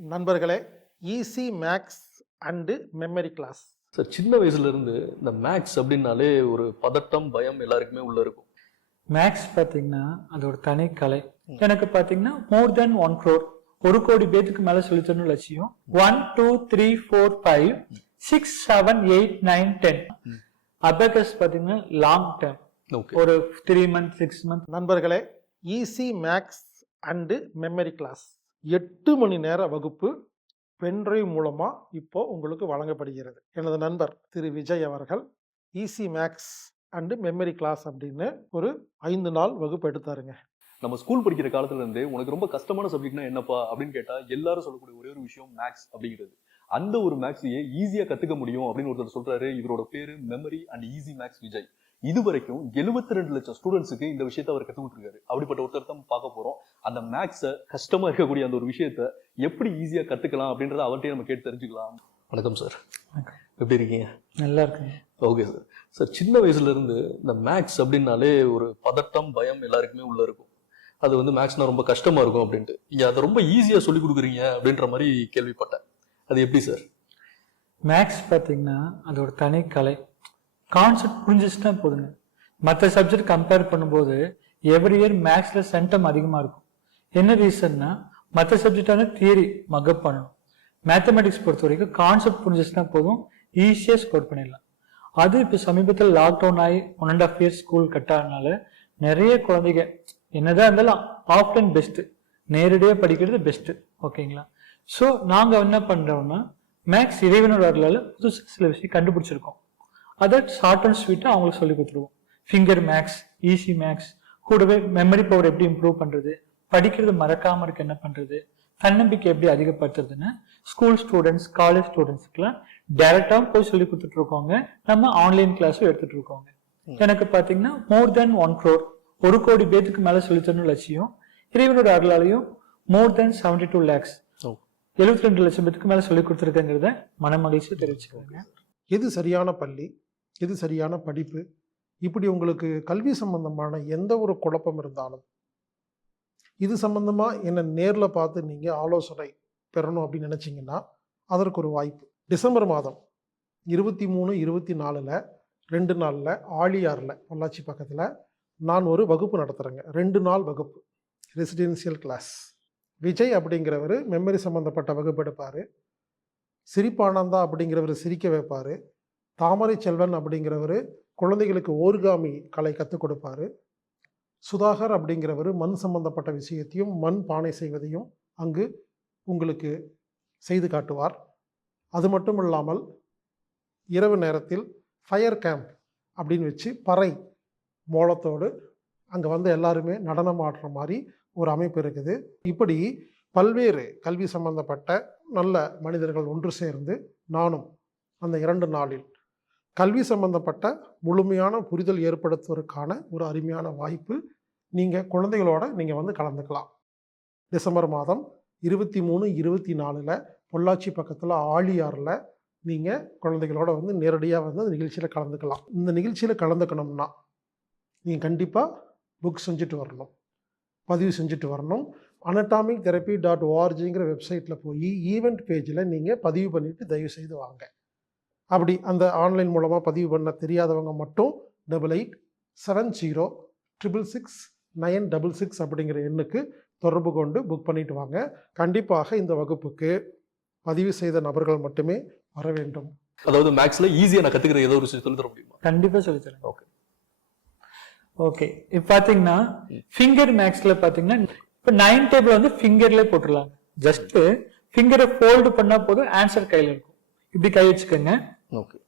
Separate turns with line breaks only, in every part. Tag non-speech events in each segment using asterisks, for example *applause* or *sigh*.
நண்பர்களே easy maths and memory class
sir சின்ன வயசுல இருந்து இந்த மேக்ஸ் அப்படின்னாலே ஒரு பதட்டம் பயம் எல்லாருக்குமே உள்ள இருக்கும்.
மேக்ஸ் பார்த்தீங்கன்னா அது ஒரு தனி கலை. எனக்கு பார்த்தீங்கன்னா மோர் தென் ஒன் crore. ஒரு கோடி பேத்துக்கு மேல சொல்லி தரணும் லட்சியம் one two three four five six seven eight nine ten abacus பார்த்தீங்கன்னா லாங் டேர்ம்
ஓகே
ஒரு த்ரீ மந்த் சிக்ஸ் மந்த்
நண்பர்களே easy maths and memory class எட்டு மணி நேர வகுப்பு பென்ட்ரைவ் மூலமாக இப்போ உங்களுக்கு வழங்கப்படுகிறது. எனது நண்பர் திரு விஜய் அவர்கள் easy maths and memory class அப்படின்னு ஒரு ஐந்து நாள் வகுப்பு எடுத்தாருங்க.
நம்ம ஸ்கூல் படிக்கிற காலத்துலேருந்து உனக்கு ரொம்ப கஷ்டமான சப்ஜெக்ட்னா என்னப்பா அப்படின்னு கேட்டா எல்லாரும் சொல்லக்கூடிய ஒரே ஒரு விஷயம் மேக்ஸ் அப்படிங்கிறது. அந்த ஒரு மேக்ஸையே ஈஸியா கத்துக்க முடியும் அப்படின்னு ஒருத்தர் சொல்றாரு. இவரோட பேரு memory and easy maths Vijay. இது வரைக்கும் எழுபத்தி ரெண்டு லட்சம் ஸ்டூடெண்ட்ஸுக்கு இந்த விஷயத்தை அவர் கத்து கொடுத்துருக்காரு. அப்படிப்பட்ட ஒருத்தர் தான் பார்க்க போறோம். அந்த மேக்ஸை கஷ்டமா இருக்கக்கூடிய அந்த ஒரு விஷயத்த எப்படி ஈஸியா கத்துக்கலாம் அப்படின்றத அவர்கிட்டயே நம்ம கேட்டு தெரிஞ்சுக்கலாம். வணக்கம் சார் எப்படி இருக்கீங்க?
நல்லா இருக்குங்க
ஓகே சார் சார் சின்ன வயசுல இருந்து இந்த மேக்ஸ் அப்படின்னாலே ஒரு பதட்டம் பயம் எல்லாருக்குமே உள்ள இருக்கும். அது வந்து மேக்ஸ்னா ரொம்ப கஷ்டமா இருக்கும் அப்படின்ட்டு. நீங்க அதை ரொம்ப ஈஸியா சொல்லி கொடுக்குறீங்க அப்படின்ற மாதிரி கேள்விப்பட்டேன். அது எப்படி சார்
மேக்ஸ் பார்த்தீங்கன்னா அது ஒரு தனி கலை கான்செப்ட் புரிஞ்சிச்சுன்னா போதுங்க. மற்ற சப்ஜெக்ட் கம்பேர் பண்ணும்போது எவ்ரி இயர் மேக்ஸில் சென்டம் அதிகமாக இருக்கும். என்ன ரீசன்னா மற்ற சப்ஜெக்டான தியரி மக்கப் பண்ணணும். மேத்தமெட்டிக்ஸ் பொறுத்த வரைக்கும் கான்செப்ட் புரிஞ்சிச்சுன்னா போதும் ஈஸியாக ஸ்கோர் பண்ணிடலாம். அது இப்போ சமீபத்தில் லாக்டவுன் ஆகி one and half years school கட்டாதனால நிறைய குழந்தைங்க என்னதான் இருந்தாலும் ஆஃப்லைன் பெஸ்ட்டு நேரடியாக படிக்கிறது பெஸ்ட்டு ஓகேங்களா ஸோ நாங்கள் என்ன பண்ணுறோம்னா மேக்ஸ் இறைவனோட அருளால புதுசு சில விஷயம் கண்டுபிடிச்சிருக்கோம். அதை ஷார்ட் அண்ட் ஸ்வீட்டாக அவங்களுக்கு சொல்லி கொடுத்துருவோம். ஃபிங்கர் மேக்ஸ் ஈஸி மேக்ஸ் கூடவே மெமரி பவர் எப்படி இம்ப்ரூவ் பண்ணுறது படிக்கிறது மறக்காம இருக்க என்ன பண்ணுறது தன்னம்பிக்கை எப்படி அதிகப்படுத்துறதுன்னு ஸ்கூல் ஸ்டூடெண்ட்ஸ் காலேஜ் ஸ்டூடெண்ட்ஸ்க்குலாம் டேரெக்டாக போய் சொல்லி கொடுத்துட்டு இருக்கோங்க நம்ம ஆன்லைன் கிளாஸும் எடுத்துட்டு இருக்கோங்க எனக்கு பார்த்தீங்கன்னா மோர் தென் ஒன் crore ஒரு கோடி பேத்துக்கு மேலே சொல்லி தரணும் லட்சியம் இறைவனோட அருளாலையும் more than seventy two lakhs. எழுபத்தி ரெண்டு லட்சம் பேத்துக்கு மேலே சொல்லி கொடுத்துருக்கேங்கிறத மன மகிழ்ச்சியை தெரிவிச்சுக்கோங்க
எது சரியான பள்ளி? எது சரியான படிப்பு? இப்படி உங்களுக்கு கல்வி சம்பந்தமான எந்த ஒரு குழப்பம் இருந்தாலும் இது சம்பந்தமாக என்னை நேரில் பார்த்து நீங்கள் ஆலோசனை பெறணும் அப்படின்னு நினச்சிங்கன்னா அதற்கு ஒரு வாய்ப்பு. டிசம்பர் மாதம் இருபத்தி மூணு இருபத்தி நாலில் ரெண்டு நாளில் ஆழியாரில் பொள்ளாச்சி பக்கத்தில் நான் ஒரு வகுப்பு நடத்துகிறேங்க ரெண்டு நாள் வகுப்பு. ரெசிடென்சியல் கிளாஸ் விஜய் அப்படிங்கிறவர் மெமரி சம்மந்தப்பட்ட வகுப்பு எடுப்பார் சிரிப்பானந்தா அப்படிங்கிறவர் சிரிக்க வைப்பார். தாமரை செல்வன் அப்படிங்கிறவர் குழந்தைகளுக்கு ஓர்காமி கலை கற்றுக் கொடுப்பாரு. சுதாகர் அப்படிங்கிறவர் மண் சம்பந்தப்பட்ட விஷயத்தையும் மண் பானை செய்வதையும் அங்கு உங்களுக்கு செய்து காட்டுவார். அது மட்டும் இல்லாமல் இரவு நேரத்தில் ஃபயர் கேம்ப் அப்படின்னு வச்சு பறை மோளத்தோடு அங்கே வந்து எல்லாருமே நடனம் ஆடுற மாதிரி ஒரு அமைப்பு இருக்குது. இப்படி பல்வேறு கல்வி சம்பந்தப்பட்ட நல்ல மனிதர்கள் ஒன்று சேர்ந்து நானும் அந்த இரண்டு நாளில் கல்வி சம்பந்தப்பட்ட முழுமையான புரிதல் ஏற்படுத்துவதற்கான ஒரு அருமையான வாய்ப்பு நீங்கள் குழந்தைகளோட நீங்கள் வந்து கலந்துக்கலாம். டிசம்பர் மாதம் இருபத்தி மூணு இருபத்தி நாலில் பொள்ளாச்சி பக்கத்தில் ஆழியாரில் நீங்கள் குழந்தைகளோட வந்து நேரடியாக வந்து அந்த நிகழ்ச்சியில் கலந்துக்கலாம். இந்த நிகழ்ச்சியில் கலந்துக்கணும்னா நீங்கள் கண்டிப்பாக புக் செஞ்சுட்டு வரணும். பதிவு செஞ்சுட்டு வரணும். அனட்டாமிக் தெரப்பி டாட் ஓஆர்ஜிங்கிற வெப்சைட்டில் போய் ஈவெண்ட் பேஜில் நீங்கள் பதிவு பண்ணிவிட்டு தயவு செய்து வாங்க. அப்படி அந்த ஆன்லைன் மூலமாக பதிவு பண்ண தெரியாதவங்க மட்டும் double eight seven zero triple six nine double six அப்படிங்கிற எண்ணுக்கு தொடர்பு கொண்டு புக் பண்ணிட்டு வாங்க. கண்டிப்பாக இந்த வகுப்புக்கு பதிவு செய்த நபர்கள் மட்டுமே வர வேண்டும்.
அதாவது மேக்ஸ்ல ஈஸியா நான் கத்துக்கிற ஏதோ ஒரு விஷயம் சொல்லி தர முடியுமா?
கண்டிப்பா சொல்லி தரேன்.
ஓகே
ஓகே இப்போ பாத்தீங்கன்னா ஃபிங்கர் மேக்ஸ்ல பாத்தீங்கன்னா இப்போ நைன் டேபிள் வந்து ஃபிங்கர்ல போட்டுடலாம் ஜஸ்ட் ஃபிங்கரை ஃபோல்டு பண்ணா போதும் ஆன்சர் கையில இருக்கும். இப்படி கை வச்சுக்கோங்க.
ஓகே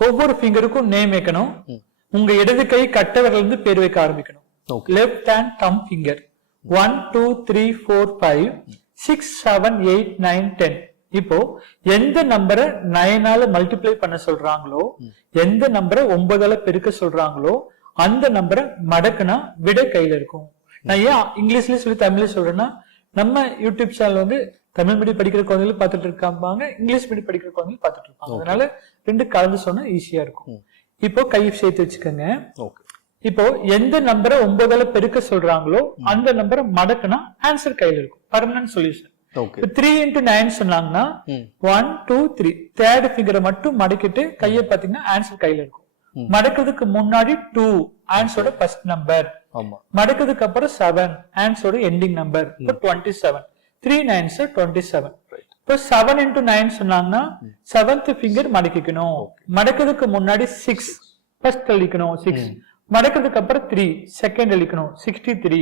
ஒவ்வொரு ஃபிங்கருக்கும் நேம் வைக்கணும். உங்க இடது கை கட்டை இருந்து பேர் வைக்க ஆரம்பிக்கணும். Left hand thumb finger one two three four five six seven eight nine ten இப்போ எந்த நம்பரை நைனால மல்டிப்ளை பண்ண சொல்றாங்களோ எந்த நம்பரை ஒன்பதால பெருக்க சொல்றாங்களோ அந்த நம்பரை மடக்குனா விட கையில இருக்கும். நான் ஏன் இங்கிலீஷ்ல சொல்லி தமிழ்ல சொல்றேன்னா நம்ம யூடியூப் சேனல் வந்து தமிழ் மீடியம் படிக்கிற குழந்தைகளும் பார்த்துட்டு இருக்காங்க இங்கிலீஷ் மீடியம் படிக்கிற குழந்தைகளும் பார்த்துட்டு இருப்பாங்க. அதனால ரெண்டு கலந்து சொன்னா ஈஸியா இருக்கும். இப்போ கை சேர்த்து வச்சுக்கோங்க. இப்போ எந்த நம்பரை ஒன்பதால பெருக்க சொல்றாங்களோ அந்த நம்பரை மடக்குனா ஆன்சர் கையில இருக்கும். Permanent solution three into nine சொன்னாங்கன்னா ஒன் டூ த்ரீ தேர்ட் ஃபிங்கரை மட்டும் மடக்கிட்டு கையை பாத்தீங்கன்னா ஆன்சர் கையில இருக்கும். மடக்கிறதுக்கு முன்னாடி டூ ஆன்சரோட ஃபர்ஸ்ட் நம்பர் மடக்கிறதுக்கு அப்புறம் seven ஆன்சரோட ending number twenty seven three nines twenty seven இப்போ செவன் இன்டூ நைன் சொன்னாங்கன்னா செவன்த் ஃபிங்கர் மடக்கிக்கணும் மடக்கிறதுக்கு முன்னாடி சிக்ஸ் ஃபர்ஸ்ட் அழிக்கணும் சிக்ஸ் மடக்கிறதுக்கு அப்புறம் த்ரீ செகண்ட் அழிக்கணும் sixty three.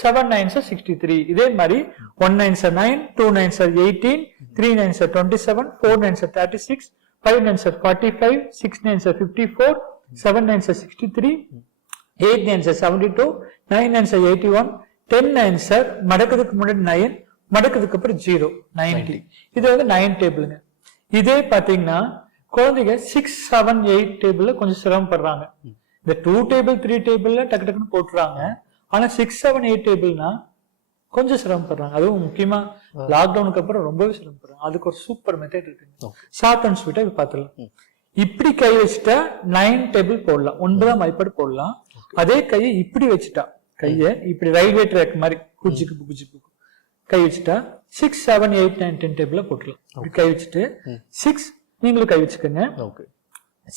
Seven nine sir sixty three இதே மாதிரி one nine sir nine two nine sir eighteen three nine sir twenty seven four nine sir thirty six five nine sir forty five six nine sir fifty four seven nine sir sixty three eight nine sir seventy two nine nine sir eighty one ten nine sir மடக்கிறதுக்கு முன்னாடி nine மடக்கிறதுக்கு அப்புறம் zero ninety இது வந்து nine டேபிளுங்க இதே பாத்தீங்கன்னா குழந்தைங்க six seven eight டேபிள்ல கொஞ்சம் சிரமப்படுறாங்க. இந்த டூ டேபிள் த்ரீ டேபிள்ல டக்கு டக்குன்னு போட்டுறாங்க. ஆனா சிக்ஸ் செவன் எயிட் டேபிள்னா கொஞ்சம் சிரமப்படுறாங்க. அதுவும் முக்கியமா லாக்டவுனுக்கு அப்புறம் ரொம்பவே சிரமப்படுறாங்க. அதுக்கு ஒரு சூப்பர் மெத்தட் இருக்கு. ஷார்ட் அண்ட் ஸ்வீட்டா இப்ப இப்படி கை வச்சுட்டா நைன் டேபிள் போடலாம். ஒன்பதாம் மதிப்பெண் போடலாம். அதே கையை இப்படி வச்சுட்டா. கைய இப்படி ரயில்வே ட்ராக் மாதிரி. குஜிக்கு குஜிக்கு கை வச்சுட்டா six seven eight nine ten டேபிள்ல போட்டுலாம் இப்படி கை வச்சுட்டு சிக்ஸ் நீங்களும் கை வச்சுக்கோங்க.
Okay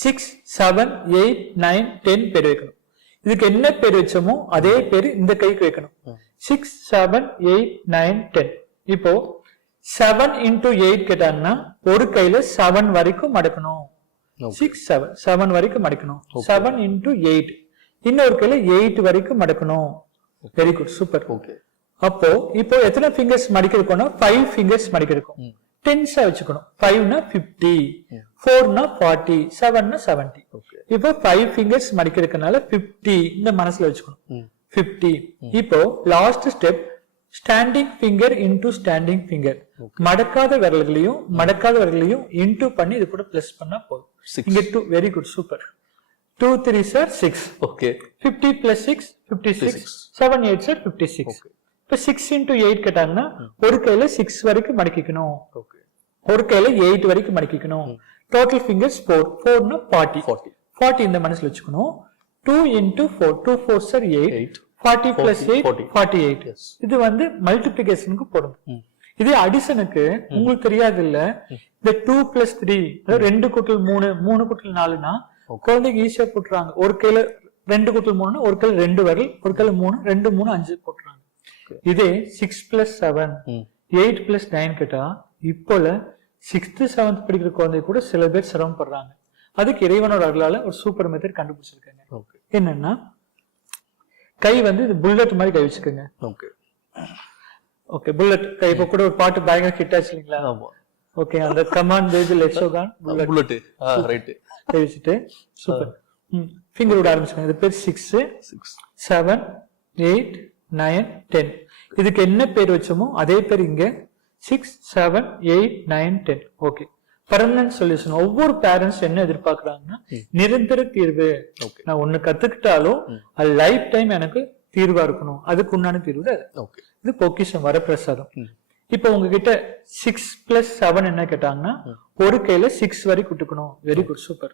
six seven eight nine ten பேர் வைக்கணும். இதுக்கு என்ன பேர் வச்சோமோ அதே பேர் இந்த கைக்கு வைக்கணும். Six seven eight nine ten இப்போ செவன் இன்டூ எயிட் கேட்டாங்கன்னா ஒரு கையில செவன் வரைக்கும் மடக்கணும். சிக்ஸ் செவன் செவன் வரைக்கும் மடக்கணும். செவன் இன்டூ எயிட் இன்னொரு கையில எயிட் வரைக்கும் மடக்கணும். வெரி குட் சூப்பர்
ஓகே
அப்போ இப்போ எத்தனை ஃபிங்கர்ஸ் மடிக்க இருக்கோம்னா ஃபைவ் ஃபிங்கர்ஸ் மடிக்க இருக்கும் டென்ஸா வச்சுக்கணும். ஃபைவ்னா ஃபிஃப்டி ஃபோர்னா ஃபார்ட்டி செவன்னா செவன்டி இப்போ ஃபைவ் ஃபிங்கர்ஸ் மடிக்க இருக்கனால ஃபிஃப்டி இந்த மனசுல வச்சுக்கணும்.
ம்.
ஃபிஃப்டி இப்போ last step standing finger into standing finger மடக்காத விரல்களையும் மடக்காத விரல்களையும் இன்டு பண்ணி இது கூட பிளஸ் பண்ணா போதும். இங்க two very good super two three sir six
okay.
Fifty plus six fifty six seven eight sir fifty six இப்போ சிக்ஸ் இன்டூ எயிட் கேட்டாங்கன்னா ஒரு கையில சிக்ஸ் வரைக்கும் மடக்கிக்கணும். ஒரு கையில எயிட் வரைக்கும் மடக்கிக்கணும். டோட்டல் ஃபிங்கர்ஸ் ஃபோர் ஃபோர்னா ஃபார்ட்டி
ஃபார்ட்டி
ஃபார்ட்டி இந்த மனசுல வச்சுக்கணும். Two into four two four sir eight forty plus eight
40.
Forty eight. இது வந்து மல்டிபிளிகேஷனுக்கு போடும். இதே அடிஷனுக்கு உங்களுக்கு தெரியாது இல்ல இந்த டூ பிளஸ் த்ரீ ரெண்டு கூட்டல் மூணு மூணு கூட்டல் நாலுனா குழந்தைங்க ஈஸியா போட்டுறாங்க ஒரு கையில ரெண்டு கூட்டல் மூணுனா ஒரு கையில ரெண்டு வரல் ஒரு கையில மூணு ரெண்டு மூணு அஞ்சு போட்டுறாங்க இதே six plus seven eight plus nine கேட்டா இப்போல சிக்ஸ்த் செவன்த் படிக்கிற குழந்தை கூட சில பேர் சிரமப்படுறாங்க. அதுக்கு இறைவனோட அருளால ஒரு சூப்பர் மெத்தட் கண்டுபிடிச்சிருக்காங்க. என்னன்னா கை வந்து இது புல்லட் மாதிரி கை வச்சுக்கோங்க.
ஓகே.
ஓகே புல்லட் கை இப்போ கூட ஒரு பாட்டு பயங்கர ஹிட் ஆச்சு இல்லைங்களா? ஓகே அந்த come on baby let's go on bullet
bullet right
கை வச்சுட்டு சூப்பர் ஃபிங்கர் விட ஆரம்பிச்சுக்கோங்க. இது பேர் six
six
seven eight nine ten இதுக்கு என்ன பேர் வச்சோமோ அதே பேர் இங்க. Six seven eight nine ten okay permanent solution. ஒவ்வொரு பேரண்ட்ஸ் என்ன எதிர்பார்க்கறாங்கன்னா நிரந்தர தீர்வு. நான் ஒண்ணு கத்துக்கிட்டாலும் அது லைஃப் டைம் எனக்கு தீர்வா இருக்கணும். அதுக்கு உண்டான தீர்வு அது. இது பொக்கிஷம் வரப்பிரசாதம். இப்போ உங்ககிட்ட சிக்ஸ் பிளஸ் செவன் என்ன கேட்டாங்கன்னா ஒரு கையில சிக்ஸ் வரை கூட்டுக்கணும். வெரி குட் சூப்பர்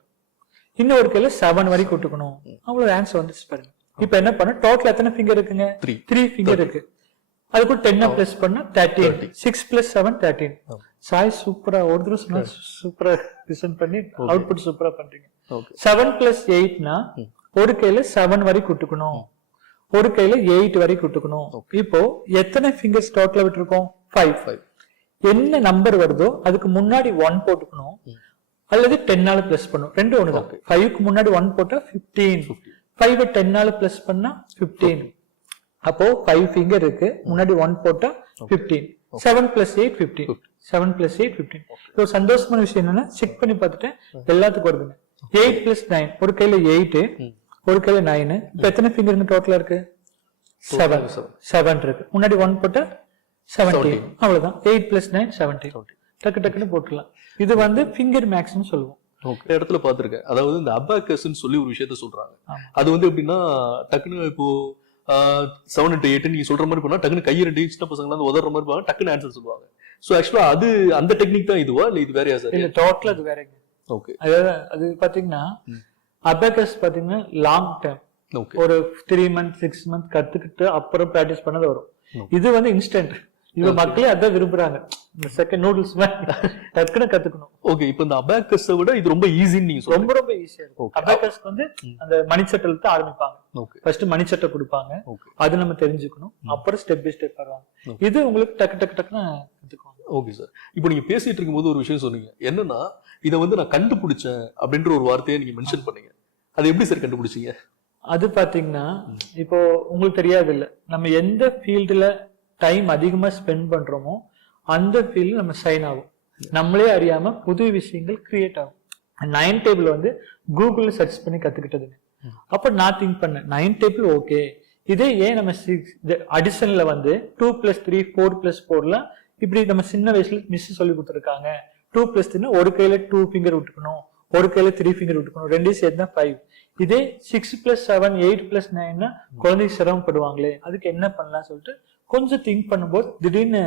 இன்னொரு கையில செவன் வரை கூட்டுக்கணும். அவ்வளவு ஆன்சர் வந்துச்சு பாருங்க. இப்போ என்ன பண்ண? டோட்டல் எத்தனை ஃபிங்கர் இருக்குங்க?
Three.
த்ரீ ஃபிங்கர் இருக்கு. அது கூட டென்னை பிளஸ் பண்ணா thirteen six plus seven thirteen Sai சூப்பரா ஒரு தடவை சொன்னா சூப்பரா லிசன் பண்ணி அவுட்புட் சூப்பரா பண்றீங்க. செவன் பிளஸ் எயிட்னா ஒரு கையில செவன் வரை கூட்டுக்கணும் ஒரு கையில எயிட் வரை கூட்டுக்கணும் இப்போ எத்தனை ஃபிங்கர்ஸ் டோட்டலா விட்டுருக்கோம்? ஃபைவ்
ஃபைவ்
என்ன நம்பர் வருதோ அதுக்கு முன்னாடி ஒன் போட்டுக்கணும். அல்லது டென்னால பிளஸ் பண்ணும் ரெண்டு ஒண்ணுதான். ஃபைவ்க்கு முன்னாடி ஒன் போட்டா பிப்டீன் ஃபைவ் டென்னால பிளஸ் பண்ணா பிப்டீன் அப்போ ஃபைவ் ஃபிங்கர் இருக்கு. முன்னாடி ஒன் போட்டா fifteen seven plus eight fifteen seven plus eight fifteen இப்போ சந்தோஷமான விஷயம் என்னன்னா செக் பண்ணி பார்த்துட்டேன் எல்லாத்துக்கும் வருதுங்க. எயிட் பிளஸ் நைன் ஒரு கையில எயிட் ஒரு கையில நைன் இப்போ எத்தனை ஃபிங்கருங்க டோட்டலா இருக்கு? செவன் செவன் இருக்கு. முன்னாடி ஒன் போட்டா செவன்டீன் அவ்வளவுதான். எயிட் பிளஸ் நைன் செவன்டீன் டக்கு டக்குன்னு போட்டுடலாம். இது வந்து ஃபிங்கர் மேக்ஸ்னு சொல்லுவோம்.
ஓகே இடத்துல பார்த்திருக்கேன். அதாவது இந்த அபாக்கஸ்ன்னு சொல்லி ஒரு விஷயத்த சொல்றாங்க. அது வந்து எப்படின்னா டக்குன்னு இப்போ செவன் இன்ட்டு எயிட் நீங்க சொல்ற மாதிரி பண்ணா டக்குன்னு கையை ரெண்டு சின்ன பசங்க உதற மாதிரி போவாங்க டக்குன்னு ஆன்சர் சொல்லுவாங்க. சோ ஆக்சுவலா அது அந்த டெக்னிக் தான் இதுவா? இல்ல இது வேறையா சார்
இல்ல டோட்டல் அது வேறங்க.
ஓகே
அதாவது அது பாத்தீங்கன்னா அபேக்கஸ் பாத்தீங்கன்னா லாங் டைம்
ஓகே
ஒரு த்ரீ மந்த் சிக்ஸ் மந்த் கத்துக்கிட்டு அப்புறம் பிராக்டிஸ் பண்ணது வரும். இது வந்து இன்ஸ்டன்ட் இவ மக்களே அதான் விரும்புறாங்க. இந்த செகண்ட் நூடுல்ஸ் டக்குன்னு கத்துக்கணும்.
ஓகே இப்போ இந்த அபேக்கஸை விட இது ரொம்ப ஈஸின்னு நீங்க
ரொம்ப ரொம்ப ஈஸியா இருக்கும். அபாக்கஸ்க்கு வந்து அந்த மணிச்சட்டில் தான் ஆரம்பிப்பாங்க.
ஓகே
ஃபர்ஸ்ட் மணிச்சட்டை கொடுப்பாங்க. அது நம்ம தெரிஞ்சுக்கணும். அப்புறம் ஸ்டெப் பை ஸ்டெப் வருவாங்க. இது உங்களுக்கு டக்கு டக்கு டக்குன்னு கத்துக்குவாங்க.
ஓகே சார் இப்போ நீங்க பேசிட்டு இருக்கும்போது ஒரு விஷயம் சொன்னீங்க. என்னன்னா இதை வந்து நான் கண்டுபிடிச்சேன் அப்படின்ற ஒரு வார்த்தையை நீங்க மென்ஷன் பண்ணீங்க. அது எப்படி சார் கண்டுபிடிச்சீங்க?
அது பாத்தீங்கன்னா இப்போ உங்களுக்கு தெரியாது இல்ல நம்ம எந்த ஃபீல்டுல டைம் அதிகமாக ஸ்பெண்ட் பண்ணுறோமோ அந்த ஃபீல்டு நம்ம சைன் ஆகும். நம்மளே அறியாமல் புது விஷயங்கள் கிரியேட் ஆகும். நைன் டேபிள் வந்து கூகுளில் சர்ச் பண்ணி கற்றுக்கிட்டதுங்க அப்போ நான் திங்க் பண்ணேன். நைன் டேபிள் ஓகே இதே ஏன் நம்ம சிக்ஸ் அடிஷனில் வந்து two plus three four plus ஃபோர்லாம் இப்படி நம்ம சின்ன வயசுல மிஸ் சொல்லி கொடுத்துருக்காங்க. டூ ப்ளஸ் த்ரீனா ஒரு கையில் டூ ஃபிங்கர் விட்டுக்கணும். ஒரு கையில த்ரீ ஃபிங்கர் விட்டுக்கணும். ரெண்டையும் சேர்த்து தான் ஃபைவ் இதே six plus seven eight plus நைன்னா குழந்தைக்கு சிரமப்படுவாங்களே அதுக்கு என்ன பண்ணலாம் சொல்லிட்டு கொஞ்சம் திங்க் பண்ணும்போது திடீர்னு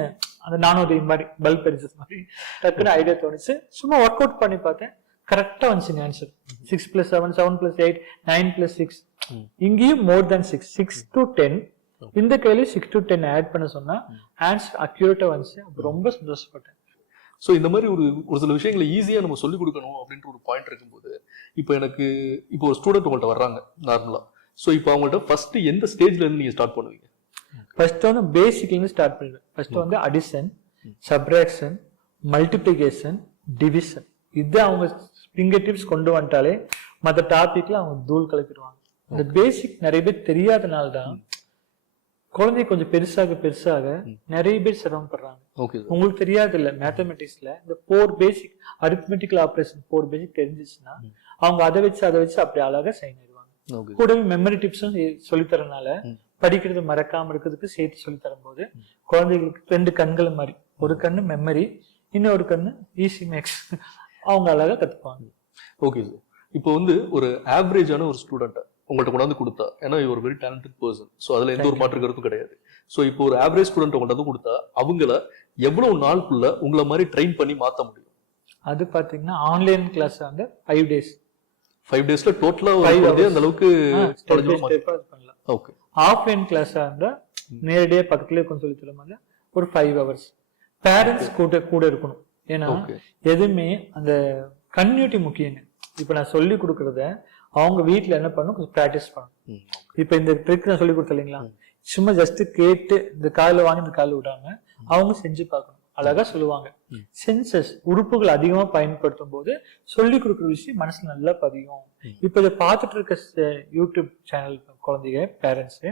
அந்த நானூறு மாதிரி பல்ப் எரிச்சது மாதிரி டக்குன்னு ஐடியா தோணுச்சு. சும்மா ஒர்க் அவுட் பண்ணி பார்த்தேன். கரெக்டா வந்துச்சுங்க answer six plus seven seven plus eight nine plus six. இங்கேயும் more than six six to ten இந்த கையிலயும் சிக்ஸ் டு டென் ஆட் பண்ண சொன்னா ஆன்சர் அக்யூரேட்டா வந்துச்சு. ரொம்ப சந்தோஷப்பட்டேன்.
ஸோ இந்த மாதிரி ஒரு ஒரு சில விஷயங்களை ஈஸியாக நம்ம சொல்லிக் கொடுக்கணும் அப்படின்ற ஒரு பாயிண்ட் இருக்கும்போது இப்போ எனக்கு இப்போ ஒரு ஸ்டூடெண்ட் உங்கள்கிட்ட வர்றாங்க நார்மலாக ஸோ இப்போ அவங்கள்ட்ட ஃபர்ஸ்ட் எந்த ஸ்டேஜ்ல இருந்து நீங்க ஸ்டார்ட் பண்ணுவீங்க?
ஃபர்ஸ்ட் வந்து பேசிக்ல இருந்து ஸ்டார்ட் பண்ணுவேன் ஃபர்ஸ்ட் வந்து அடிஷன் சப்ராக்ஷன் மல்டிப்ளிகேஷன் டிவிஷன் இது அவங்க ஃபிங்கர் டிப்ஸ் கொண்டு வந்துட்டாலே மற்ற டாபிக்ல அவங்க தூள் கலப்பிடுவாங்க இந்த பேசிக் நிறைய பேர் தெரியாதனால தான் குழந்தை கொஞ்சம் பெருசாக பெருசாக நிறைய பேர் சிரமப்படுறாங்க. உங்களுக்கு தெரியாது இல்ல மேத்தமெட்டிக்ஸ்ல இந்த four basic arithmetical operation four basic தெரிஞ்சிச்சுன்னா அவங்க அதை வச்சு அதை வச்சு அப்படி அழகா சைன் ஆயிடுவாங்க. கூடவே மெமரி டிப்ஸும் சொல்லித்தரனால
ம்.
படிக்கிறது மறக்காம இருக்கிறதுக்கு சேர்த்து சொல்லி தரும்போது குழந்தைகளுக்கு ரெண்டு கண்கள் மாதிரி ஒரு கண்ணு மெமரி இன்னொரு கண்ணு ஈஸி மேக்ஸ் அவங்க அழகா கத்துப்பாங்க.
ஓகே சார் இப்போ வந்து ஒரு ஆவரேஜான ஒரு ஸ்டூடெண்ட்டை உங்கள்கிட்ட கொண்டாந்து கொடுத்தா ஏன்னா ஒரு வெரி டேலண்டட் பர்சன் ஸோ அதுல எந்த ஒரு மாற்று கருத்தும் கிடையாது. ஸோ இப்போ ஒரு ஆவரேஜ் ஸ்டூடெண்ட் உங்கள்கிட்ட வந்து கொடுத்தா அவங்கள எவ்வளவு நாளுக்குள்ள உங்களை மாதிரி ட்ரெயின் பண்ணி மாத்த முடியும்?
அது பாத்தீங்கன்னா ஆன்லைன் கிளாஸ் வந்து ஃபைவ் டேஸ்
ஃபைவ் டேஸ்ல டோட்டலா
hours.
அந்த அளவுக்கு
பண்ணலாம்.
ஓகே
ஆஃப்லைன் கிளாஸா இருந்தா நேரடியா பக்கத்துலயே கொஞ்சம் சொல்லி தரும்போது ஒரு ஃபைவ் ஹவர்ஸ் பேரண்ட்ஸ் கூட கூட இருக்கணும். ஏன்னா எதுவுமே அந்த கன்யூட்டி முக்கியங்க இப்ப நான் சொல்லி கொடுக்கறத அவங்க வீட்ல என்ன பண்ணணும்? கொஞ்சம் ப்ராக்டிஸ் பண்ணணும். இப்ப இந்த ட்ரிக் நான் சொல்லி கொடுத்தேன் இல்லைங்களா? சும்மா ஜஸ்ட் கேட்டு இந்த காலில் வாங்கி இந்த காலில் விடாம அவங்க செஞ்சு பார்க்கணும். அழகா சொல்லுவாங்க. சென்சஸ் உறுப்புகள் அதிகமா பயன்படுத்தும் போது சொல்லி கொடுக்குற விஷயம் மனசுல நல்லா பதியும். இப்ப இதை பார்த்துட்டு இருக்க யூடியூப் சேனல் குழந்தைங்க பேரண்ட்ஸ்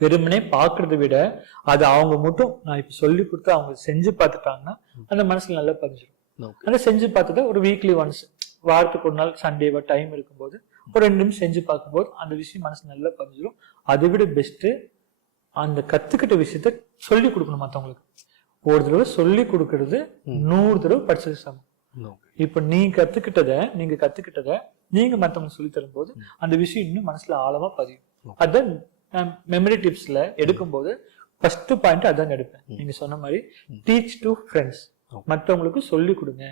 வெறுமனே பார்க்கறத விட அது அவங்க மட்டும் நான் இப்ப சொல்லி கொடுத்து அவங்க செஞ்சு பார்த்துட்டாங்கன்னா அந்த மனசுல நல்லா பதிஞ்சிடும் அதை செஞ்சு பார்த்ததை ஒரு வீக்லி ஒன்ஸ் வாரத்துக்கு ஒரு நாள் சண்டேவா டைம் இருக்கும்போது ஒரு ரெண்டு நிமிஷம் செஞ்சு பார்க்கும்போது அந்த விஷயம் மனசு நல்லா பதிஞ்சிடும் அதை விட பெஸ்ட் அந்த கத்துக்கிட்ட விஷயத்த சொல்லி கொடுக்கணும் மத்தவங்களுக்கு. ஒரு தடவை சொல்லி கொடுக்கறது நூறு தடவை படிச்சது சமம். இப்ப நீ கத்துக்கிட்டத நீங்க கத்துக்கிட்டத நீங்க மத்தவங்க சொல்லி தரும்போது அந்த விஷயம் இன்னும் மனசுல ஆழமா பதியும். அதான் மெமரி டிப்ஸ்ல எடுக்கும்போது ஃபர்ஸ்ட் பாயிண்ட் அதான் எடுப்பேன். நீங்க சொன்ன மாதிரி டீச் டு ஃப்ரெண்ட்ஸ் மத்தவங்களுக்கு சொல்லி கொடுங்க.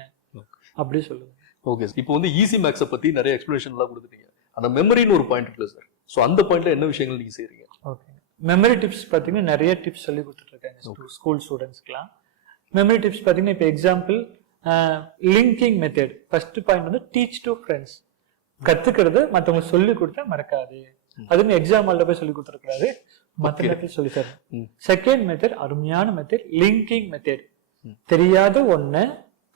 அப்படி சொல்லுங்க.
ஓகே இப்போ வந்து ஈஸி மேக்ஸை பத்தி நிறைய எக்ஸ்பிளேஷன் எல்லாம் கொடுத்துட்டீங்க. அந்த மெமரின்னு ஒரு பாயிண்ட் இருக்குல்ல சார் ஸோ அந்த பாயிண்ட்ல என்ன விஷயங்கள் நீங்க செய்றீங்க?
ஓகே மெமரி டிப்ஸ் பார்த்தீங்கன்னா நிறைய டிப்ஸ் சொல்லி கொடுத்துட்டு இருக்காங்க ஸ்கூல் ஸ்டூடெண்ட்ஸ்க்குலாம் மெமரி டிப்ஸ் பார்த்தீங்கன்னா இப்போ example linking method first point வந்து டீச் டு ஃப்ரெண்ட்ஸ் கத்துக்கிறது மற்றவங்க சொல்லி கொடுத்தா மறக்காது. அதுன்னு எக்ஸாம் ஹாலில் போய் சொல்லி கொடுத்துருக்காரு மற்ற நேரத்தில் சொல்லி தரேன்.
ம்.
செகண்ட் மெத்தட் அருமையான மெத்தட் லிங்கிங் மெத்தட். தெரியாத ஒண்ண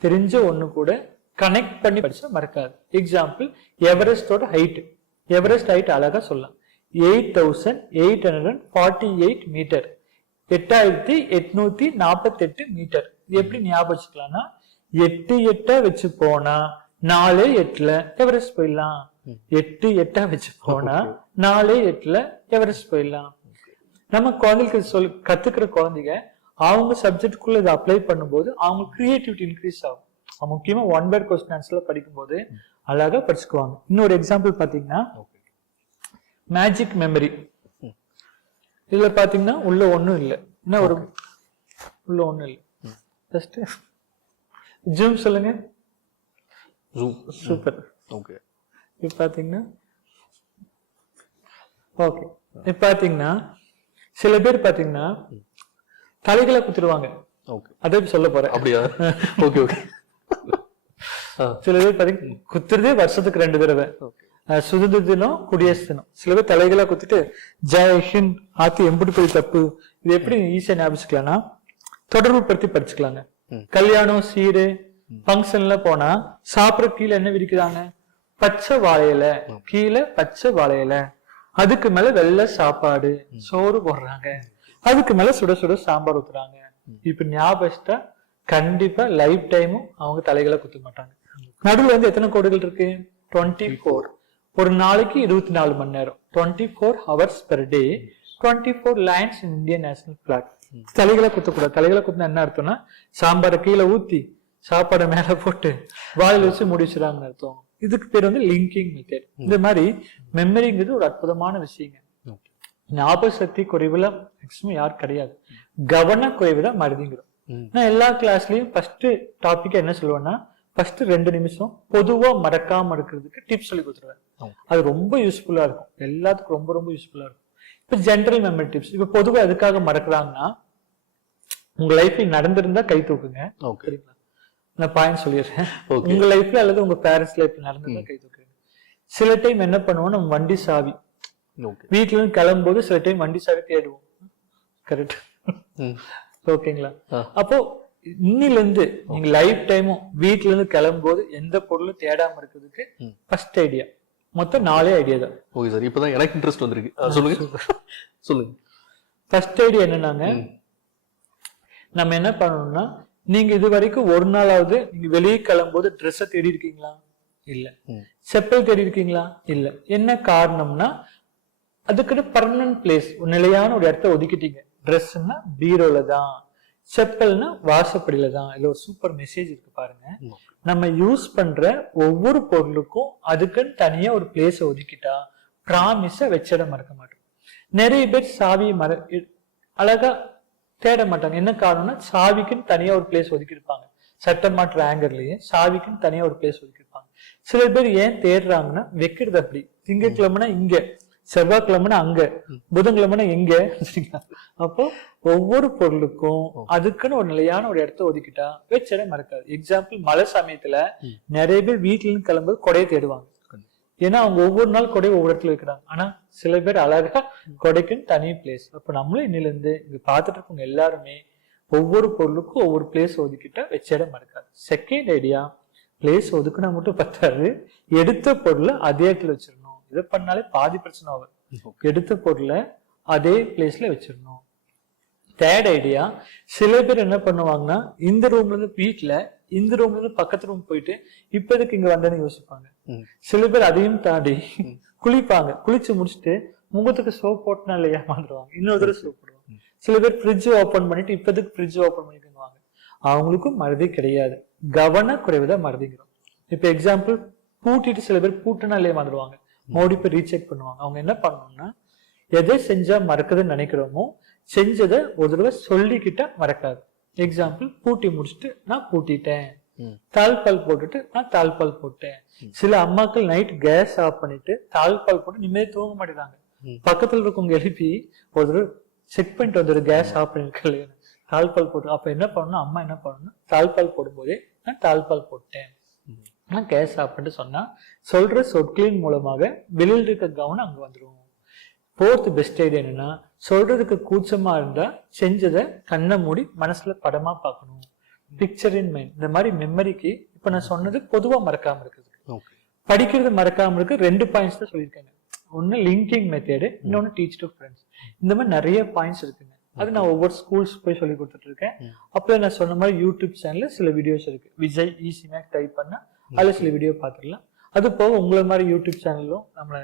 தெரிஞ்ச ஒண்ணு கூட கனெக்ட் பண்ணி படிச்சா மறக்காது. எக்ஸாம்பிள் எவரெஸ்டோட ஹைட் எவரெஸ்ட் ஹைட் அழகா சொல்லலாம். Eight thousand eight hundred forty eight metre எட்டாயிரத்தி எட்நூத்தி நாற்பத்தெட்டு மீட்டர் இது எப்படி ஞாபகம் வச்சுக்கலாம்னா எட்டு எட்டா வச்சு போனா நாலே எட்டுல எவரெஸ்ட் போயிடலாம். எட்டு எட்டா வச்சு போனா நாலே எட்டுல எவரெஸ்ட் போயிடலாம். நம்ம குழந்தைகளுக்கு சொல்லி கத்துக்கிற குழந்தைங்க அவங்க சப்ஜெக்டுக்குள்ள இதை அப்ளை பண்ணும்போது அவங்க கிரியேட்டிவிட்டி இன்க்ரீஸ் ஆகும். முக்கியமா ஒன் வேர்ட் கொஸ்டின் ஆன்சர்ல படிக்கும்போது அழகா படிச்சுக்குவாங்க. இன்னொரு எக்ஸாம்பிள் பாத்தீங்கன்னா மேஜிக் மெமரி இதுல பாத்தீங்கன்னா உள்ள ஒண்ணும் இல்ல. என்ன ஒரு உள்ள ஒண்ணும் இல்ல. ஜஸ்ட் ஜூம் சொல்லுங்க.
ஜூம்
சூப்பர்
ஓகே
இப்ப பாத்தீங்கன்னா ஓகே இப்ப பாத்தீங்கன்னா சில பேர் பாத்தீங்கன்னா தலைகளை குத்துருவாங்க
ஓகே
அதை சொல்ல போறேன்.
அப்படியா? *laughs* ஓகே ஓகே
சில பேர் பாத்தீங்கன்னா குத்துறதே வருஷத்துக்கு ரெண்டு தடவை. சுதந்திர தினம் குடியரசு தினம் சில பேர் தலைகளா குத்திட்டு ஜெய் ஹிந்த் ஆத்தி எம்புட்டு போய் தப்பு. இது எப்படி ஈஸியா ஞாபகிக்கலாம்னா தொடர்பு படுத்தி படிச்சுக்கலாங்க. கல்யாணம் சீரு ஃபங்க்ஷன்ல போனா சாப்பிட கீழே என்ன விரிக்கிறாங்க? பச்சை வாழையில. கீழே பச்சை வாழையில. அதுக்கு மேல வெள்ளை சாப்பாடு. சோறு போடுறாங்க. அதுக்கு மேல சுட சுட சாம்பார் ஊத்துறாங்க. இப்ப ஞாபகத்தா கண்டிப்பா லைஃப் டைமும் அவங்க தலைகளை குத்த மாட்டாங்க. நடுவுல வந்து எத்தனை கோடுகள் இருக்கு? டுவெண்ட்டி ஃபோர் ஒரு நாளைக்கு இருபத்தி நாலு மணி நேரம். Twenty four hours per day twenty four lines in Indian national flag தலைகளை குத்தக்கூடாது. தலைகளை குத்தினா என்ன அர்த்தம்னா சாம்பாரை கீழே ஊத்தி சாப்பாடை மேல போட்டு வாயில வச்சு முடிச்சிடாங்கன்னு அர்த்தம். இதுக்கு பேர் வந்து லிங்கிங் மெத்தட் இந்த மாதிரி மெமரிங்கிறது ஒரு அற்புதமான விஷயங்க. ஞாபக சக்தி குறைவுல மேக்சிமம் யார் கிடையாது. கவன குறைவு தான் மருதிங்கிறோம். நான் எல்லா கிளாஸ்லயும் ஃபர்ஸ்ட் டாபிக் என்ன சொல்லுவேன்னா ஃபர்ஸ்ட் ரெண்டு நிமிஷம் பொதுவா மறக்காம இருக்கிறதுக்கு டிப்ஸ் சொல்லி கொடுத்துருவேன். அது ரொம்ப யூஸ்ஃபுல்லா இருக்கும். எல்லாத்துக்கும் ரொம்ப ரொம்ப யூஸ்ஃபுல்லா இருக்கும். இப்ப ஜென்ரல் மெமரி டிப்ஸ் இப்ப பொதுவா எதுக்காக மறக்கிறாங்கன்னா உங்க லைஃப்ல நடந்திருந்தா கை தூக்குங்க. சரிங்களா? நான் பாயிண்ட் சொல்லிடுறேன்.
ஓகே
உங்க லைஃப்ல அல்லது உங்க பேரண்ட்ஸ் லைஃப்ல நடந்திருந்தா கை தூக்குங்க. சில டைம் என்ன பண்ணுவோம்? நம்ம வண்டி சாவி. வீட்ல இருந்து கிளம்பும்போது சில டைம் வண்டி சாவி தேடுவோம். கரெக்ட் ஓகேங்களா. அப்போ இன்னில இருந்து நீங்க லைஃப் டைமும் வீட்ல இருந்து கிளம்பும்போது எந்த பொருளும் தேடாம இருக்கிறதுக்கு. ஃபர்ஸ்ட் ஐடியா மொத்தம் நாலே ஐடியா தான்.
ஓகே சார் இப்பதான் எனக்கு இன்ட்ரெஸ்ட் வந்திருக்கு. சொல்லுங்க. சொல்லுங்க.
ஃபர்ஸ்ட் ஐடியா என்னன்னாங்க. நம்ம என்ன பண்ணணும்னா நீங்க இது வரைக்கும் ஒரு நாளாவது நீங்க வெளியே கிளம்பும்போது ட்ரெஸ்ஸை தேடி இருக்கீங்களா? இல்ல. செப்பல் தேடி இருக்கீங்களா? இல்ல. என்ன காரணம்னா அதுக்குன்னு பர்மனன்ட் பிளேஸ் நிலையான ஒரு இடத்த ஒதுக்கிட்டீங்க. ட்ரெஸ்ன்னா பீரோல தான். செப்பல்னா வாசப்படியில தான். இதுல ஒரு சூப்பர் மெசேஜ் இருக்கு பாருங்க. நம்ம யூஸ் பண்ற ஒவ்வொரு பொருளுக்கும் அதுக்குன்னு தனியா ஒரு பிளேஸ ஒதுக்கிட்டா ப்ராமிஸ வச்சிட மறக்க மாட்டோம். நிறைய பேர் சாவி மற அழகா தேட மாட்டாங்க. என்ன காரணம்னா சாவிக்குன்னு தனியா ஒரு பிளேஸ் ஒதுக்கி இருப்பாங்க. சட்டமாற்ற ஆங்கர்லயே சாவிக்குன்னு தனியா ஒரு பிளேஸ் ஒதுக்கி இருப்பாங்க. சில பேர் ஏன் தேடுறாங்கன்னா வைக்கிறது அப்படி. திங்கட்கிழமைனா இங்க. செவ்வாய்க்கிழமைனா அங்க புதன்கிழமைனா எங்க? அப்போ ஒவ்வொரு பொருளுக்கும் அதுக்குன்னு ஒரு நிலையான ஒரு இடத்த ஒதுக்கிட்டா வச்சிட மறக்காது. எக்ஸாம்பிள் மழை சமயத்துல. நிறைய பேர் வீட்டுல இருந்து கிளம்பும்போது கொடையை தேடுவாங்க. ஏன்னா அவங்க ஒவ்வொரு நாள் கொடை ஒவ்வொரு இடத்துல வைக்கிறாங்க ஆனா சில பேர் அழகா கொடைக்குன்னு தனி பிளேஸ் அப்ப நம்மளும் இன்னில இருந்து இது பார்த்துட்டு இருக்கவங்க எல்லாருமே ஒவ்வொரு பொருளுக்கும் ஒவ்வொரு பிளேஸ் ஒதுக்கிட்டா வச்சிட மறக்காது. செகண்ட் ஐடியா பிளேஸ் ஒதுக்குனா மட்டும் பத்தாது. எடுத்த பொருளை அதே இடத்துல வச்சிடணும். இதை பண்ணாலே பாதி பிரச்சனை ஆகும். எடுத்த பொருளை அதே பிளேஸ்ல வச்சிடணும். தேர்ட் ஐடியா சில பேர் என்ன பண்ணுவாங்கன்னா இந்த ரூம்ல இருந்து வீட்ல இந்த ரூம்ல இருந்து பக்கத்து ரூம் போயிட்டு இப்ப எதுக்கு இங்க வந்தேன்னு யோசிப்பாங்க. சில பேர் அதையும் தாண்டி குளிப்பாங்க. குளிச்சு முடிச்சுட்டு முகத்துக்கு சோப் போட்டுனா இல்லையா ஏமாந்துருவாங்க இன்னொரு தடவை சோப் போடுவாங்க. சில பேர் ஃப்ரிட்ஜ் ஓபன் பண்ணிட்டு இப்போதைக்கு ஃப்ரிட்ஜ் ஓபன் பண்ணிக்குவாங்க அவங்களுக்கும் மறதி கிடையாது. கவன குறைவு தான் மறதிங்கிறோம். இப்போ எக்ஸாம்பிள் பூட்டிட்டு சில பேர் பூட்டுனா இல்லையா மறந்துடுவாங்க மறுபடியும் போய் ரீசெக் பண்ணுவாங்க. அவங்க என்ன பண்ணணும்னா எதை செஞ்சா மறக்குதுன்னு நினைக்கிறோமோ செஞ்சதை ஒரு தடவை சொல்லிக்கிட்டா மறக்காது. எக்ஸாம்பிள் பூட்டி முடிச்சுட்டு நான் பூட்டிட்டேன். தாழ்பால் போட்டுட்டு நான் தாழ்பால் போட்டேன். சில அம்மாக்கள் நைட் கேஸ் ஆஃப் பண்ணிட்டு தாழ்பால் போட்டு நிம்மதி தூங்க மாட்டேங்கிறாங்க. பக்கத்துல இருக்கவங்க எழுப்பி ஒரு தடவை செக் பண்ணிட்டு வந்துரு கேஸ் ஆஃப் பண்ணிருக்கல தாழ்பால் போட்டு அப்ப என்ன பண்ணணும்? அம்மா என்ன பண்ணணும்? தாழ்பால் போடும்போதே நான் தாழ்பால் போட்டேன். நான் கேஸ் ஆஃப் பண்ணிட்டு சொன்னா சொல்ற சொற்களின் மூலமாக வெளியில் இருக்க கவனம் அங்க வந்துரும். ஃபோர்த் பெஸ்ட் ஐடியா என்னன்னா சொல்றதுக்கு கூச்சமா இருந்தா செஞ்சதை கண்ணை மூடி மனசுல படமா பார்க்கணும். பிக்சர் இன் மைண்ட் இந்த மாதிரி மெமரிக்கு இப்ப நான் சொன்னது பொதுவா மறக்காம இருக்குது படிக்கிறது மறக்காம இருக்கு. ரெண்டு பாயிண்ட்ஸ் தான் சொல்லியிருக்காங்க ஒன்னு லிங்கிங் மெத்தேடு இன்னொன்னு டீச் டு ஃப்ரெண்ட்ஸ் இந்த மாதிரி நிறைய பாயிண்ட்ஸ் இருக்குங்க. அது நான் ஒவ்வொரு ஸ்கூல்ஸ் போய் சொல்லி கொடுத்துட்டு இருக்கேன்.
ம்.
அப்புறம் நான் சொன்ன மாதிரி யூடியூப் சேனல்ல சில வீடியோஸ் இருக்கு. விஜய் ஈஸி மேக் டைப் பண்ணா அதுல சில வீடியோ பார்த்துடலாம். அது போக உங்களை மாதிரி யூடியூப் சேனலும் நம்மளை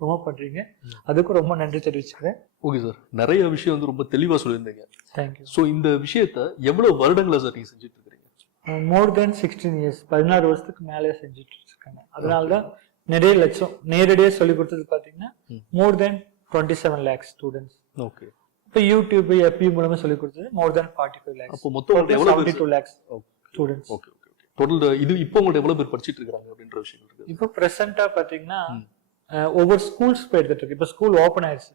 ப்ரொமோட் பண்றீங்க. அதுக்கும் ரொம்ப நன்றி தெரிவிச்சுக்கிறேன்.
ஓகே சார் நிறைய விஷயம் வந்து ரொம்ப தெளிவா சொல்லியிருந்தீங்க.
தேங்க்யூ
சோ இந்த விஷயத்த எவ்வளவு வருடங்களா சார் நீங்க செஞ்சுட்டு இருக்கீங்க
மோர் தென் சிக்ஸ்டீன் இயர்ஸ் பதினாறு வருஷத்துக்கு மேலே செஞ்சுட்டு இருக்காங்க அதனால தான் நிறைய லட்சம். நேரடியாக சொல்லி கொடுத்தது பார்த்தீங்கன்னா. More than twenty seven lakhs students
okay
இப்போ யூடியூப் எஃபி மூலமா சொல்லி கொடுத்தது more than forty five lakhs
அப்போ மொத்தம் பேர்
two lakhs
okay
students
okay total இது இப்போ உங்கள்ட்ட எவ்வளவு பேர் படிச்சிட்டு இருக்காங்க அப்படின்ற விஷயம் இருக்கு.
இப்போ ப்ரெசென்ட்டாக பார்த்தீங்கன்னா ஒவ்வொரு ஸ்கூல்ஸ் போய் எடுத்துட்டு இருக்கு. இப்போ ஸ்கூல் ஓப்பன் ஆயிடுச்சு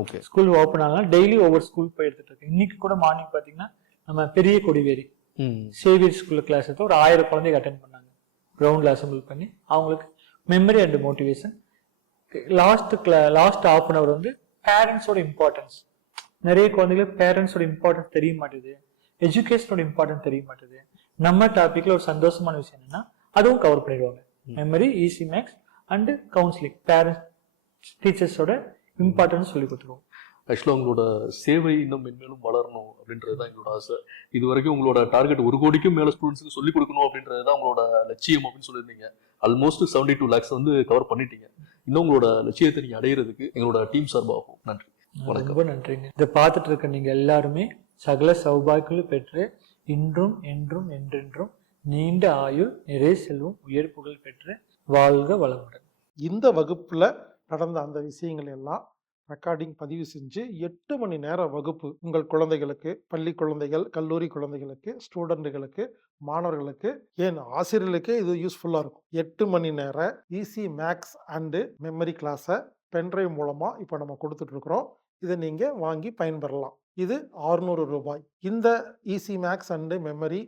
ஓகே
ஸ்கூல் ஓப்பன் ஆகலாம் டெய்லி ஒவ்வொரு ஸ்கூல் போய் எடுத்துட்டு இருக்கேன் இன்னைக்கு கூட மார்னிங் பாத்தீங்கன்னா நம்ம பெரிய கொடிவேரி சேவியர் ஸ்கூல்ல கிளாஸ் எடுத்து ஒரு ஆயிரம் குழந்தைங்க அட்டன் பண்ணாங்க. கிரவுண்ட்ல அசம்பிள் பண்ணி அவங்களுக்கு memory and motivation last last half an hour வந்து பேரண்ட்ஸோட இம்பார்ட்டன்ஸ் நிறைய குழந்தைகளுக்கு பேரண்ட்ஸோட இம்பார்ட்டன்ஸ் தெரிய மாட்டேது. எஜுகேஷனோட இம்பார்ட்டன்ஸ் தெரிய மாட்டேது. நம்ம டாபிக்ல ஒரு சந்தோஷமான விஷயம் என்னன்னா அதுவும் கவர் பண்ணிடுவாங்க. Memory easy maths and counselling parents டீச்சர்ஸோட importance சொல்லி கொடுத்துருவோம்.
ஆக்சுவலாக உங்களோட சேவை இன்னும் மென்மேலும் வளரணும் அப்படின்றது தான் எங்களோட ஆசை. இது வரைக்கும் உங்களோட டார்கெட் ஒரு கோடிக்கும் மேலே ஸ்டூடெண்ட்ஸ்க்கு சொல்லிக் கொடுக்கணும் அப்படின்றது தான் உங்களோட லட்சியம் அப்படின்னு சொல்லியிருந்தீங்க. ஆல்மோஸ்ட் செவன்டி டூ லேக்ஸ் வந்து கவர் பண்ணிட்டீங்க. இன்னும் உங்களோட லட்சியத்தை நீங்கள் அடையிறதுக்கு எங்களோட டீம் சார்பாகும் நன்றி. வணக்கம்.
ரொம்ப நன்றிங்க. இதை பார்த்துட்டு இருக்க நீங்க எல்லாருமே சகல சௌபாக்கியம் பெற்று இன்றும் என்றும் என்றென்றும் நீண்ட ஆயுள் நிறை செல்வம் உயர் புகழ் பெற்று வாழ்க வளமுடன்.
இந்த வகுப்புல நடந்த அந்த விஷயங்கள் எல்லாம் ரெக்கார்டிங் பதிவு செஞ்சு எட்டு மணி நேர வகுப்பு உங்கள் குழந்தைகளுக்கு பள்ளி குழந்தைகள் கல்லூரி குழந்தைகளுக்கு ஸ்டூடெண்ட்டுகளுக்கு மாணவர்களுக்கு ஏன் ஆசிரியர்களுக்கே இது யூஸ்ஃபுல்லாக இருக்கும். எட்டு மணி நேர ஈஸி மேக்ஸ் அண்டு மெமரி கிளாஸை பென்ட்ரைவ் மூலமாக இப்போ நம்ம கொடுத்துட்ருக்குறோம் இதை நீங்கள் வாங்கி பயன்பெறலாம். இது 600 ரூபாய். இந்த easy maths and memory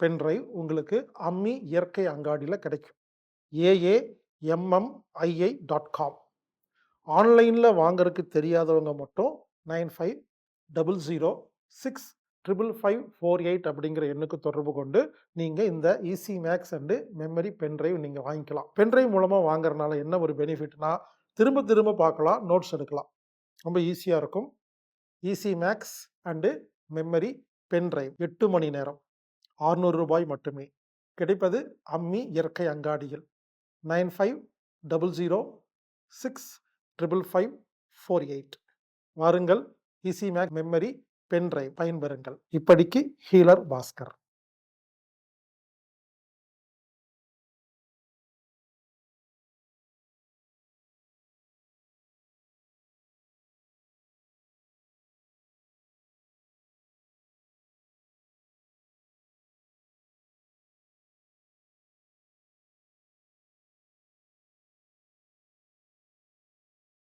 pendrive உங்களுக்கு அம்மி இயற்கை அங்காடியில் கிடைக்கும். ஏஏ எம்எம்ஐஐ டாட் காம் ஆன்லைனில் வாங்கறதுக்கு தெரியாதவங்க மட்டும் nine five double zero six triple five four eight அப்படிங்கிற எண்ணுக்கு தொடர்பு கொண்டு நீங்கள் இந்த easy maths and memory pendrive நீங்கள் வாங்கிக்கலாம். பென்ட்ரைவ் மூலமாக வாங்குறதுனால என்ன ஒரு பெனிஃபிட்னா திரும்ப திரும்ப பார்க்கலாம் நோட்ஸ் எடுக்கலாம். ரொம்ப ஈஸியாக இருக்கும். Easy max and memory pendrive எட்டு மணி நேரம். 600 ரூபாய் மட்டுமே. கிடைப்பது அம்மி இயற்கை அங்காடியில். Nine five double zero six triple five four eight. வாருங்கள் இசி மேக் மெமரி பென்ட்ரைவ் பயன்பெறுங்கள். இப்படிக்கு ஹீலர் பாஸ்கர்.